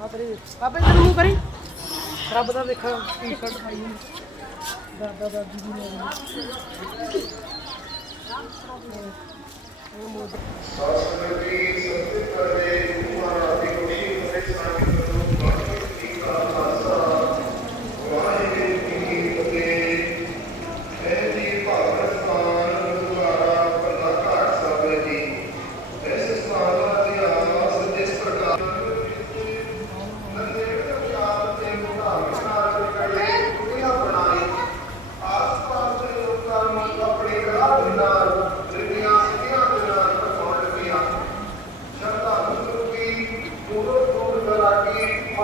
ਆ ਤੇਰੇ ਬਾਬੇ ਤੈਨੂੰ ਮੂੰਹ ਕਰੀ ਰੱਬ ਦਾ ਦੇਖਾ ਟੀ-ਸ਼ਰਟ ਪਾਈ ਹੋਈ ਦਾਦਾ ਦਾਦੀ ਦੀ ਨੇ